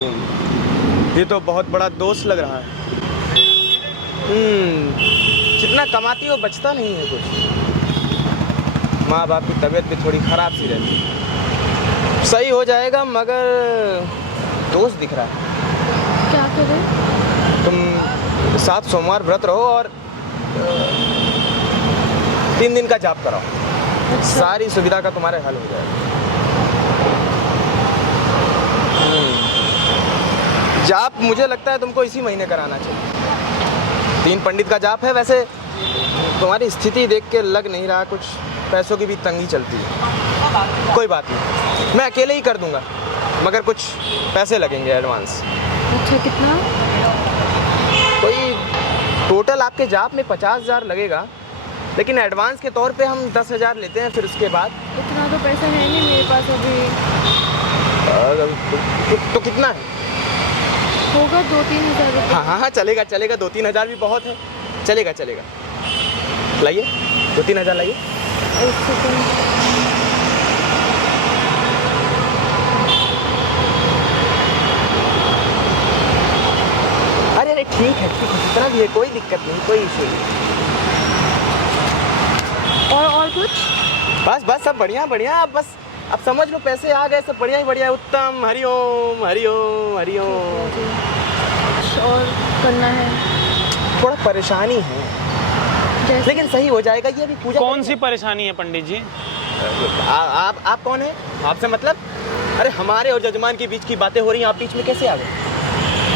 ये तो बहुत बड़ा दोस्त लग रहा है। जितना कमाती हो बचता नहीं है कुछ। माँ बाप की तबीयत भी थोड़ी ख़राब सी रहती है। सही हो जाएगा मगर दोस्त दिख रहा है। क्या करें? तुम 7 सोमवार व्रत रहो और 3 दिन का जाप कराओ। अच्छा। सारी सुविधा का तुम्हारे हल हो जाएगा। जाप मुझे लगता है तुमको इसी महीने कराना चाहिए। 3 पंडित का जाप है। वैसे तुम्हारी स्थिति देख के लग नहीं रहा, कुछ पैसों की भी तंगी चलती है। कोई बात नहीं, मैं अकेले ही कर दूंगा मगर कुछ पैसे लगेंगे एडवांस। अच्छा, कितना? कोई टोटल आपके जाप में 50,000 लगेगा, लेकिन एडवांस के तौर पे हम 10,000 लेते हैं। फिर उसके बाद इतना तो पैसा है नहीं मेरे पास अभी। तो कितना है? होगा 2-3 हज़ार रुपये। हाँ, चलेगा 2-3 हज़ार भी बहुत है। चलेगा लाइए 2-3 हज़ार लाइए। एक सेकंड। अरे ठीक है जितना भी है, कोई दिक्कत नहीं, कोई इशू नहीं। और कुछ? बस सब बढ़िया। आप बस अब समझ लो, पैसे आ गए, सब बढ़िया ही बढ़िया। उत्तम। हरिओम। और करना है? थोड़ा परेशानी है जैसे? लेकिन सही हो जाएगा। ये भी पूजा कौन सी परेशानी है पंडित जी? आप कौन है? आपसे मतलब? अरे हमारे और जजमान के बीच की बातें हो रही हैं, आप बीच में कैसे आ गए?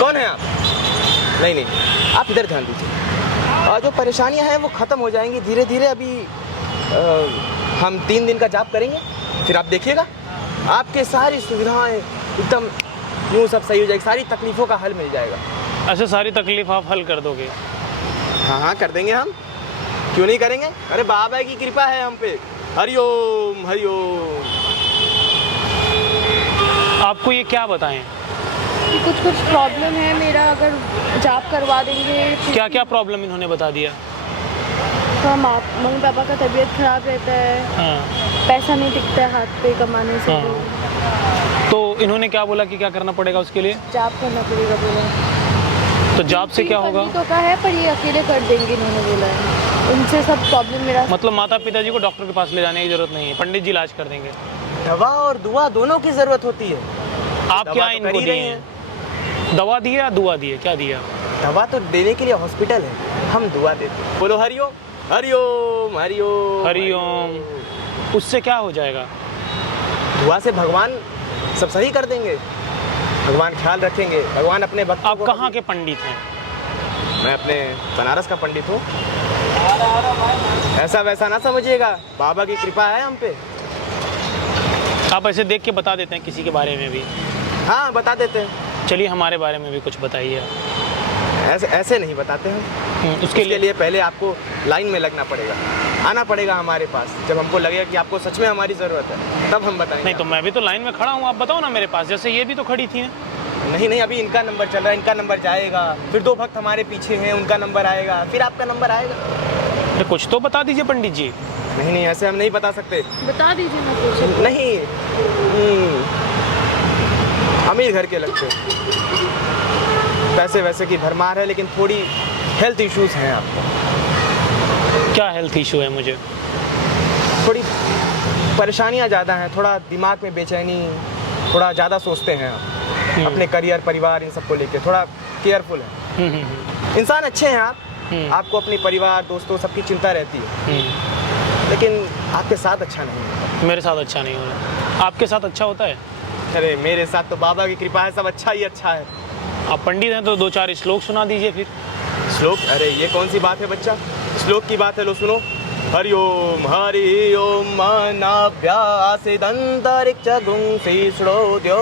कौन है आप? नहीं, आप इधर ध्यान दीजिए। और जो परेशानियां हैं वो ख़त्म हो जाएंगी धीरे धीरे। अभी हम 3 दिन का जाप करेंगे, फिर आप देखिएगा आपके सारी सुविधाएं एकदम यूँ सब सही हो जाएगी। सारी तकलीफ़ों का हल मिल जाएगा। अच्छा, सारी तकलीफ आप हल कर दोगे? हाँ कर देंगे हम, क्यों नहीं करेंगे। अरे बाबा की कृपा है हम पे। हरिओम। आपको ये क्या बताएं? कि कुछ प्रॉब्लम है मेरा, अगर जाप करवा देंगे तो। क्या प्रॉब्लम इन्होंने बता दिया? तो मम्मी पापा का तबीयत खराब रहता है। हाँ। पैसा नहीं टिकता है हाथ पे कमाने से। हाँ। तो इन्होंने क्या बोला कि क्या करना पड़ेगा उसके लिए? जाप करना पड़ेगा बोला। तो जाप से क्या होगा? तो का है, पर ये अकेले कर देंगे इन्होंने बोला है। उनसे सब प्रॉब्लम मेरा। मतलब माता पिताजी को डॉक्टर के पास ले जाने की जरूरत नहीं है, पंडित जी इलाज कर देंगे। दवा और दुआ दोनों की ज़रूरत होती है। आप क्या तो इनको कर ही दिए रहे हैं? दवा दी या दुआ दी है? क्या दिया? दवा तो देने के लिए हॉस्पिटल है, हम दुआ देते हैं। बोलो हरिओम। उससे क्या हो जाएगा? दुआ से भगवान सब सही कर देंगे। भगवान ख्याल रखेंगे। भगवान अपने भक्तों आप को। कहाँ के पंडित हैं? मैं अपने बनारस का पंडित हूँ। ऐसा वैसा ना समझिएगा, बाबा की कृपा है हम पे। आप ऐसे देख के बता देते हैं किसी के बारे में भी? हाँ बता देते हैं। चलिए हमारे बारे में भी कुछ बताइए। ऐसे नहीं बताते हम। उसके लिए पहले आपको लाइन में लगना पड़ेगा, आना पड़ेगा हमारे पास। जब हमको लगेगा कि आपको सच में हमारी ज़रूरत है तब हम बताएंगे। नहीं तो मैं भी तो लाइन में खड़ा हूँ, आप बताओ ना मेरे पास। जैसे ये भी तो खड़ी थी ना। नहीं, अभी इनका नंबर चल रहा है, इनका नंबर जाएगा, फिर 2 भक्त हमारे पीछे हैं, उनका नंबर आएगा, फिर आपका नंबर आएगा। अरे कुछ तो बता दीजिए पंडित जी। नहीं, ऐसे हम नहीं बता सकते। बता दीजिए ना कुछ। नहीं, अमीर घर के लगते, पैसे वैसे की भरमार है, लेकिन थोड़ी हेल्थ इश्यूज हैं आपको। क्या हेल्थ इशू है मुझे? थोड़ी परेशानियां ज़्यादा हैं, थोड़ा दिमाग में बेचैनी, थोड़ा ज़्यादा सोचते हैं आप अपने करियर, परिवार, इन सबको लेके थोड़ा केयरफुल है। इंसान अच्छे हैं आप, आपको अपने परिवार, दोस्तों, सबकी चिंता रहती है, लेकिन आपके साथ अच्छा नहीं है। मेरे साथ अच्छा नहीं हो रहा। आपके साथ अच्छा होता है? अरे मेरे साथ तो बाबा की कृपा है, सब अच्छा ही अच्छा है। आप पंडित हैं तो 2-4 श्लोक सुना दीजिए फिर। श्लोक? अरे ये कौन सी बात है बच्चा, श्लोक की बात है, लो सुनो। हरिओम मनाभ्यासिदन्तरिक्षगुं श्रीश्रोद्यो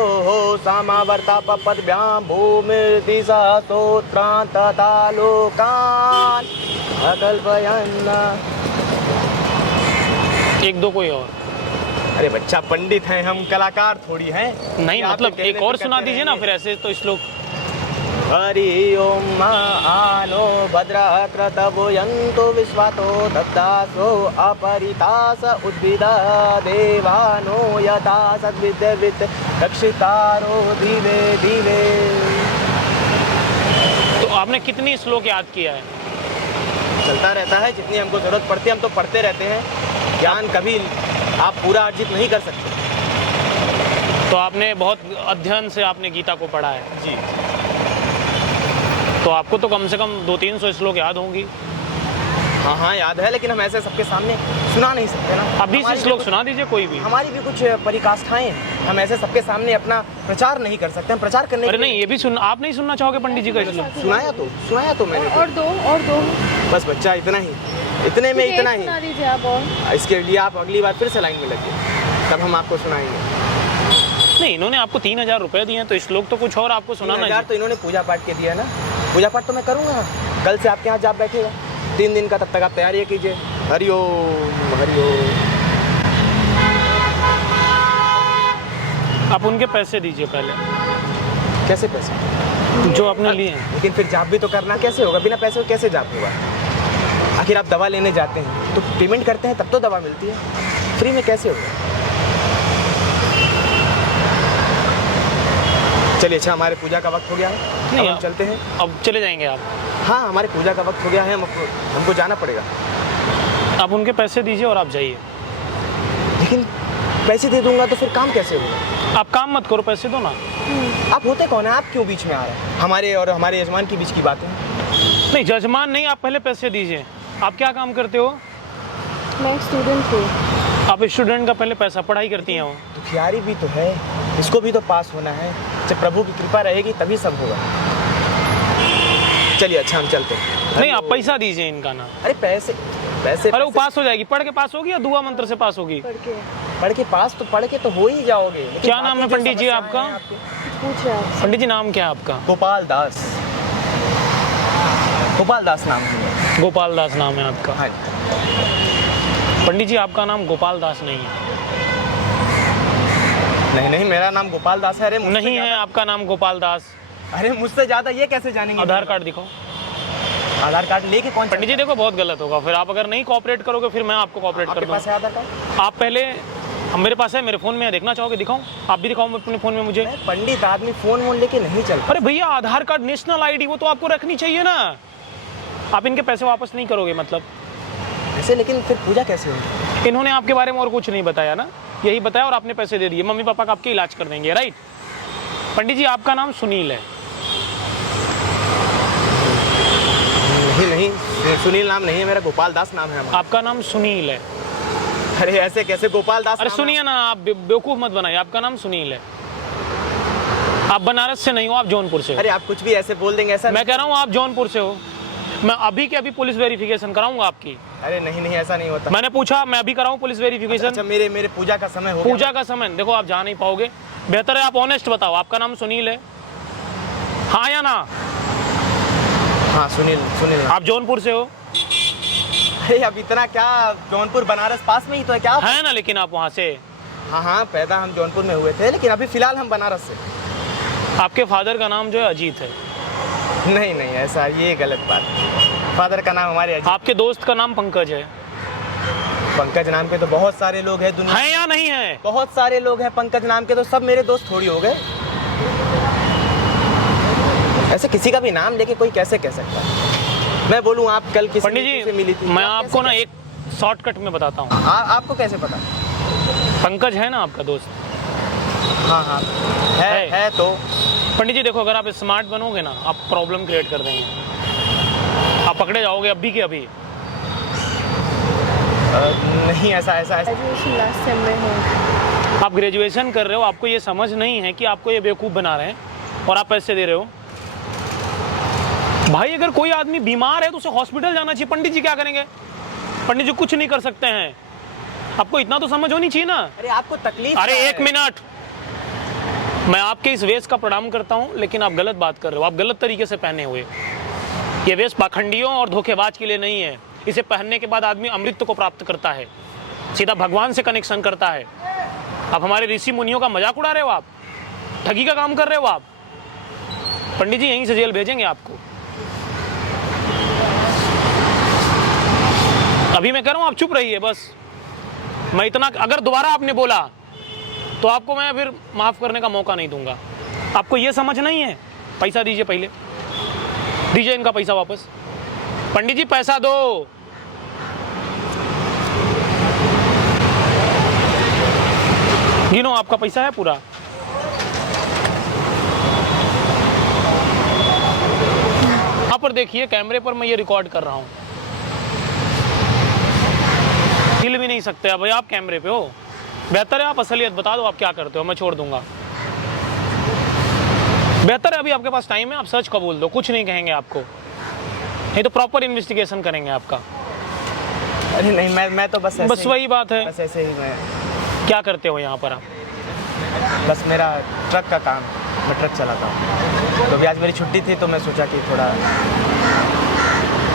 समावर्ता पपद्भ्यां भूमिर्दिशा स्तोत्रान्तता लोकान् अकल्पयन्। 1-2 कोई और? अरे बच्चा, पंडित हैं हम, कलाकार थोड़ी हैं। नहीं मतलब एक और सुना दीजिए ना फिर। ऐसे तो श्लोक हरि ओम आनो भद्रः क्रतवो यन्तु विश्वातो दत्तासो अपरितास उद्भिदा देवानो यथा सद्विद्यवित् रक्षितारो दिवे दिवे। तो आपने कितनी श्लोक याद किया है? चलता रहता है, जितनी हमको ज़रूरत पड़ती है हम तो पढ़ते रहते हैं। ज्ञान कभी आप पूरा अर्जित नहीं कर सकते। तो आपने बहुत अध्ययन से आपने गीता को पढ़ा है जी। तो आपको तो कम से कम 200-300 श्लोक याद होंगी। हाँ हाँ याद है, लेकिन हम ऐसे सबके सामने सुना नहीं सकते ना। अभी से हमारी भी श्लोक कुछ- सुना दीजिए कोई भी। हमारी भी कुछ परिकाष्ठाएं हैं, हम ऐसे सबके सामने अपना प्रचार नहीं कर सकते। हम प्रचार करने अरे के लिए- नहीं, ये भी सुन, आप नहीं सुनना चाहोगे पंडित जी का श्लोक? सुनाया तो मैंने। और दो बस बच्चा इतना ही, इतने में ठीक है, इतना सुना ही। दीजिए आप। और इसके लिए आप अगली बार फिर से लाइन में लगिए, तब हम आपको सुनाएंगे। नहीं, इन्होंने आपको 3000 रुपए दिए हैं तो श्लोक तो कुछ और आपको सुनाना 3000 है। तो इन्होंने पूजा पाठ के दिया ना। पूजा पाठ तो मैं करूँगा, कल से आपके यहाँ जाप बैठेगा 3 दिन का, तब तक आप तैयारी कीजिए। हरिओम हरिओम। आप उनके पैसे दीजिए पहले कैसे पैसे? जो आपने लिए हैं। लेकिन फिर जाप भी तो करना, कैसे होगा? बिना पैसे के कैसे जाप होगा? आखिर आप दवा लेने जाते हैं तो पेमेंट करते हैं तब तो दवा मिलती है, फ्री में कैसे होगा? चलिए अच्छा, हमारे पूजा का वक्त हो गया है, नहीं, अब हम आप- चलते हैं। अब चले जाएंगे आप? हाँ, हमारे पूजा का वक्त हो गया है, हमको जाना पड़ेगा। आप उनके पैसे दीजिए और आप जाइए। लेकिन पैसे दे दूंगा तो फिर काम कैसे होगा? आप काम मत करो, पैसे दो ना। आप होते कौन है? आप क्यों बीच में आ रहे हैं? हमारे और हमारे यजमान के बीच की बात है। नहीं, जजमान नहीं, आप पहले पैसे दीजिए। आप क्या काम करते हो? मैं एक स्टूडेंट हूँ। आप स्टूडेंट का पहले पैसा, पढ़ाई करती हैं वो। दुखियारी भी तो है, इसको भी तो पास होना है। जब प्रभु की कृपा रहेगी तभी सब होगा। चलिए अच्छा, हम चलते हैं। नहीं, आप पैसा दीजिए इनका ना। अरे पैसे पैसे अरे वो पास हो जाएगी, पढ़ के पास होगी या दुआ मंत्र से पास होगी? पढ़ के पास तो पढ़ के तो हो ही जाओगे। लेकिन क्या नाम है बाकी जो पंडित जी समस्याएं आपका? हैं आपके- पूछे आप। पंडित जी नाम क्या है आपका? गोपाल दास। गोपाल दास नाम है। गोपाल दास नाम है आपका? हाँ जी। पंडित जी आपका नाम गोपाल दास नहीं है। नहीं नहीं, मेरा नाम गोपाल दास है। अरे मुझसे नहीं है आपका नाम गोपाल दास। अरे मुझसे ज्यादा ये कैसे जानेंगे? आधार कार्ड दिखाओ। आधार कार्ड लेके कौन? पंडित जी देखो, बहुत गलत होगा फिर। आप अगर नहीं कोऑपरेट करोगे फिर मैं आपको कोऑपरेट कर आपके दूंगा। पास है आधार कार्ड? आप पहले, मेरे पास है, मेरे फोन में है, देखना चाहोगे दिखाऊं? आप भी दिखाओ अपने फोन में मुझे। मैं पंडित आदमी, फोन वोन लेके नहीं चलता। अरे भैया, आधार कार्ड, नेशनल आईडी, वो तो आपको रखनी चाहिए ना। आप इनके पैसे वापस नहीं करोगे मतलब? ऐसे लेकिन फिर पूजा कैसे होगी? इन्होंने आपके बारे में और कुछ नहीं बताया ना, यही बताया और आपने पैसे दे दिए। मम्मी पापा का आपके इलाज कर देंगे, राइट? पंडित जी आपका नाम सुनील है। नहीं नहीं, सुनील नाम नहीं है मेरा, गोपाल दास नाम है हमारा। आपका नाम सुनील है। अरे ऐसे कैसे गोपाल दास? अरे नाम है? सुनिए ना, आप बेवकूफ मत बनाइए। आपका नाम सुनील है। आप बनारस से नहीं हो, आप जौनपुर से हो। अरे आप कुछ भी ऐसे बोल देंगे ऐसा? मैं कह रहा हूँ आप जौनपुर से हो। मैं अभी के अभी पुलिस वेरिफिकेशन कराऊंगा आपकी। अरे नहीं नहीं, ऐसा नहीं होता। मैंने पूछा, मैं अभी कराऊं पुलिस वेरिफिकेशन? अच्छा, मेरे पूजा का समय हो पूजा का समय देखो, आप जा नहीं पाओगे। बेहतर है आप ऑनेस्ट बताओ, आपका नाम सुनील है, हाँ या ना? गया। हाँ सुनील। आप जौनपुर से हो? अरे अब इतना क्या, जौनपुर बनारस पास में ही तो है क्या? है ना, लेकिन आप वहाँ से। हाँ हाँ, पैदा हम जौनपुर में हुए थे, लेकिन अभी फिलहाल हम बनारस से। आपके फादर का नाम जो है अजीत है। नहीं नहीं, ऐसा ये गलत बात। फादर का नाम हमारे अजीत। आपके दोस्त का नाम पंकज है। पंकज नाम के तो बहुत सारे लोग हैं दुनिया में। है या नहीं है? बहुत सारे लोग हैं पंकज नाम के, तो सब मेरे दोस्त थोड़ी हो गए। ऐसे किसी का भी नाम लेके कोई कैसे कह सकता है? मैं बोलूं आप कल किसी पंडित से मिली जी, थी? मैं आप आपको कैसे ना एक शॉर्टकट में बताता हूँ। आपको कैसे पता? पंकज है ना आपका दोस्त? हाँ हाँ, है तो। पंडित जी देखो, अगर आप स्मार्ट बनोगे ना, आप प्रॉब्लम क्रिएट कर देंगे। आप पकड़े जाओगे अभी के अभी। नहीं, ऐसा ग्रेजुएशन लास्ट सेम में हूँ। आप ग्रेजुएशन कर रहे हो, आपको ये समझ नहीं है कि आपको ये बेवकूफ़ बना रहे हैं और आप पैसे दे रहे हो। भाई अगर कोई आदमी बीमार है तो उसे हॉस्पिटल जाना चाहिए। पंडित जी क्या करेंगे? पंडित जी कुछ नहीं कर सकते हैं। आपको इतना तो समझ होनी चाहिए ना। अरे आपको तकलीफ अरे क्या एक है? मिनट, मैं आपके इस वेश का प्रणाम करता हूं, लेकिन आप गलत बात कर रहे हो। आप गलत तरीके से पहने हुए। ये वेश पाखंडियों और धोखेबाज के लिए नहीं है। इसे पहनने के बाद आदमी अमृत को प्राप्त करता है, सीधा भगवान से कनेक्शन करता है। आप हमारे ऋषि मुनियों का मजाक उड़ा रहे हो, आप ठगी का काम कर रहे हो आप। पंडित जी यहीं से जेल भेजेंगे आपको। अभी मैं कह रहा हूँ आप चुप रहिए बस। मैं इतना, अगर दोबारा आपने बोला तो आपको मैं फिर माफ़ करने का मौका नहीं दूंगा। आपको ये समझ नहीं है? पैसा दीजिए, पहले दीजिए इनका पैसा वापस। पंडित जी पैसा दो। गिनो, आपका पैसा है पूरा। यहाँ पर देखिए कैमरे पर मैं ये रिकॉर्ड कर रहा हूँ। हिल भी नहीं सकते अब भाई, आप कैमरे पे हो। बेहतर है आप असलियत बता दो, आप क्या करते हो, मैं छोड़ दूंगा। बेहतर है अभी आपके पास टाइम है, आप सच का बोल दो, कुछ नहीं कहेंगे आपको, नहीं तो प्रॉपर इन्वेस्टिगेशन करेंगे आपका। अरे नहीं, मैं तो बस वही बात है। बस ऐसे ही मैं। क्या करते हो यहाँ पर आप? बस मेरा ट्रक का काम, मैं ट्रक चलाता हूँ। तो अभी आज मेरी छुट्टी थी तो मैं सोचा कि थोड़ा।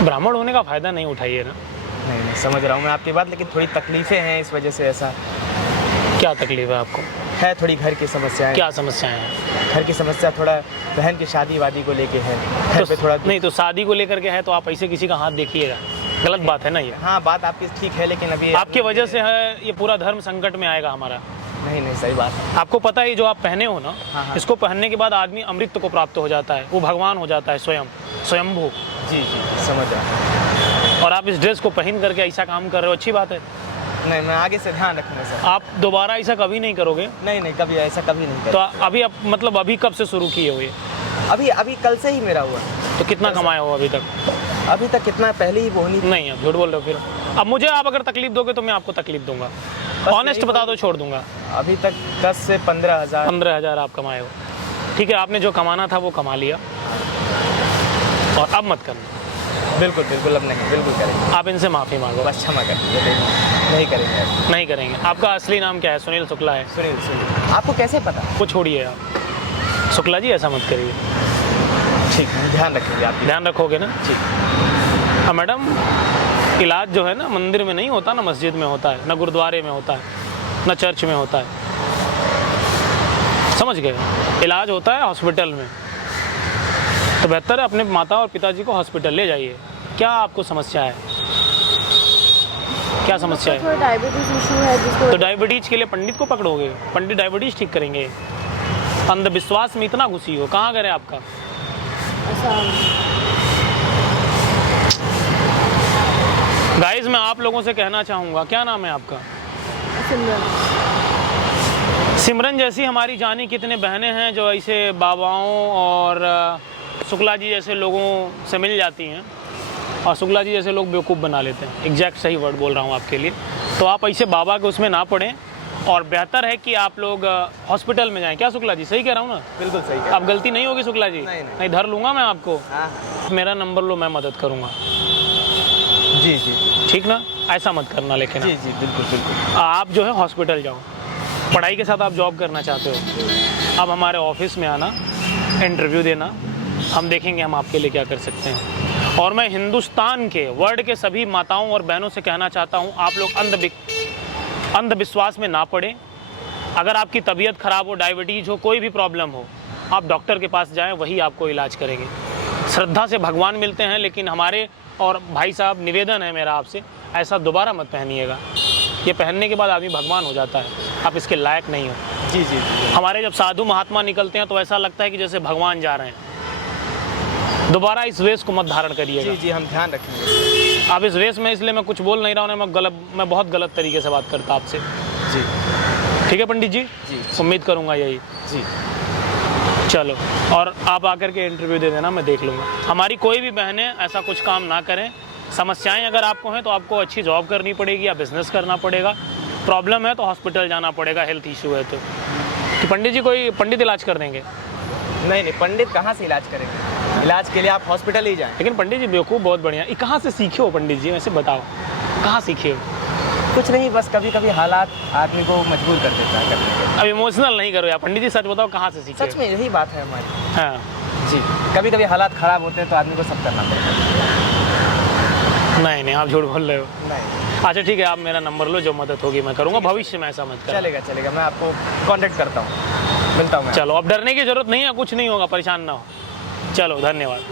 ब्राह्मण होने का फ़ायदा नहीं उठाइए ना। नहीं, समझ रहा हूँ मैं आपकी बात, लेकिन थोड़ी तकलीफ़ें हैं इस वजह से ऐसा। क्या तकलीफ है आपको? है थोड़ी घर की समस्याएं। क्या समस्याएं हैं? घर की समस्या थोड़ा बहन की शादी वादी को लेके है, घर पे थोड़ा। नहीं तो शादी को लेकर के है तो आप ऐसे किसी का हाथ देखिएगा, गलत बात है ना ये। हाँ, बात आपकी ठीक है, लेकिन अभी आपकी वजह से है ये पूरा धर्म संकट में आएगा हमारा। नहीं, सही बात है। आपको पता है जो आप पहने हो ना, हाँ। इसको पहनने के बाद आदमी अमृत को प्राप्त हो जाता है, वो भगवान हो जाता है स्वयंभू। जी, समझ रहा हूँ। और आप इस ड्रेस को पहन करके ऐसा काम कर रहे हो, अच्छी बात है। नहीं, मैं आगे से ध्यान रखूंगा सर। आप दोबारा ऐसा कभी नहीं करोगे? नहीं, कभी ऐसा कभी नहीं तो करें। अभी आप मतलब अभी कब से शुरू किए हो ये? अभी कल से ही मेरा हुआ। तो कितना कमाए हो अभी तक? अभी तक कितना, पहले ही वो नहीं, आप झूठ बोल रहे हो फिर। अब मुझे आप अगर तकलीफ दोगे तो मैं आपको तकलीफ दूंगा। ऑनेस्ट बता दो, छोड़ दूंगा। अभी तक 10 से 15,000। 15,000 आप कमाए हो, ठीक है। आपने जो कमाना था वो कमा लिया, और अब मत करना। बिल्कुल, अब नहीं, बिल्कुल करेंगे। आप इनसे माफ़ी मांगो। बस क्षमा कर, नहीं करेंगे। नहीं करेंगे। आपका असली नाम क्या है? सुनील शुक्ला है। सुनील। आपको कैसे पता? वो छोड़िए आप, शुक्ला जी ऐसा मत करिए। ठीक है, ध्यान रखेंगे, आप ध्यान रखोगे ना? ठीक। हाँ मैडम, इलाज जो है ना मंदिर में नहीं होता ना, मस्जिद में होता है, ना गुरुद्वारे में होता है, ना चर्च में होता है, समझ गए? इलाज होता है हॉस्पिटल में। तो बेहतर है अपने माता और पिताजी को हॉस्पिटल ले जाइए। क्या आपको समस्या है? क्या समस्या है? थोड़ा डायबिटीज इशू है जिसको। तो डायबिटीज के लिए पंडित को पकड़ोगे? पंडित डायबिटीज ठीक करेंगे? अंधविश्वास में इतना घुसी हो, कहाँ गए आपका? गाइस मैं आप लोगों से कहना चाहूँगा, क्या नाम है आपका? सिमरन जैसी हमारी जानी कितने बहनें हैं जो ऐसे बाबाओं और शुक्ला जी जैसे लोगों से मिल जाती हैं, और शुक्ला जी जैसे लोग बेवकूफ़ बना लेते हैं। एग्जैक्ट सही वर्ड बोल रहा हूँ आपके लिए। तो आप ऐसे बाबा के उसमें ना पड़ें, और बेहतर है कि आप लोग हॉस्पिटल में जाएं। क्या शुक्ला जी, सही कह रहा हूँ ना? बिल्कुल सही कह। आप गलती नहीं होगी शुक्ला जी? नहीं, धर लूँगा मैं आपको। मेरा नंबर लो, मैं मदद करूँगा। जी, ठीक ना? ऐसा मत करना लेकिन। जी, बिल्कुल। आप जो है हॉस्पिटल जाओ, पढ़ाई के साथ आप जॉब करना चाहते हो, अब हमारे ऑफिस में आना, इंटरव्यू देना, हम देखेंगे हम आपके लिए क्या कर सकते हैं। और मैं हिंदुस्तान के वर्ल्ड के सभी माताओं और बहनों से कहना चाहता हूँ, आप लोग अंधविश्वास में ना पड़े। अगर आपकी तबीयत ख़राब हो, डायबिटीज़ हो, कोई भी प्रॉब्लम हो, आप डॉक्टर के पास जाएं, वही आपको इलाज करेंगे। श्रद्धा से भगवान मिलते हैं, लेकिन हमारे और भाई साहब निवेदन है मेरा आपसे, ऐसा दोबारा मत पहनिएगा। ये पहनने के बाद आदमी भगवान हो जाता है, आप इसके लायक नहीं हो। जी। हमारे जब साधु महात्मा निकलते हैं तो ऐसा लगता है कि जैसे भगवान जा रहे हैं। दोबारा इस वेश को मत धारण करिएगा। जी, हम ध्यान रखेंगे। अब इस वेश में, इसलिए मैं कुछ बोल नहीं रहा हूँ, मैं बहुत गलत तरीके से बात करता आपसे। जी, ठीक है पंडित जी? जी। उम्मीद करूँगा यही। जी, चलो, और आप आकर के इंटरव्यू दे देना, मैं देख लूँगा। हमारी कोई भी बहनें ऐसा कुछ काम ना करें। समस्याएं अगर आपको हैं तो आपको अच्छी जॉब करनी पड़ेगी या बिजनेस करना पड़ेगा। प्रॉब्लम है तो हॉस्पिटल जाना पड़ेगा, हेल्थ इशू है तो पंडित जी कोई पंडित इलाज कर देंगे? नहीं, पंडित कहाँ से इलाज करेंगे? इलाज के लिए आप हॉस्पिटल ही जाएं। लेकिन पंडित जी बेवकूफ़ बहुत बढ़िया। ये कहाँ से सीखे हो पंडित जी, वैसे बताओ, कहाँ सीखे हो? कुछ नहीं, बस कभी कभी हालात आदमी को मजबूर कर देता है करने के। अब इमोशनल नहीं करो यार पंडित जी, सच बताओ कहाँ से सीखे? सच में यही बात है हमारी। हाँ जी, कभी कभी हालात ख़राब होते हैं तो आदमी को सब करना पड़ता है। नहीं, आप झूठ बोल रहे हो। नहीं। अच्छा ठीक है, आप मेरा नंबर लो, जो मदद होगी मैं करूँगा, भविष्य में ऐसा मत करो। चलेगा, मैं आपको कांटेक्ट करता हूँ, मिलता हूँ मैं। चलो, अब डरने की जरूरत नहीं है, कुछ नहीं होगा, परेशान ना हो। चलो धन्यवाद।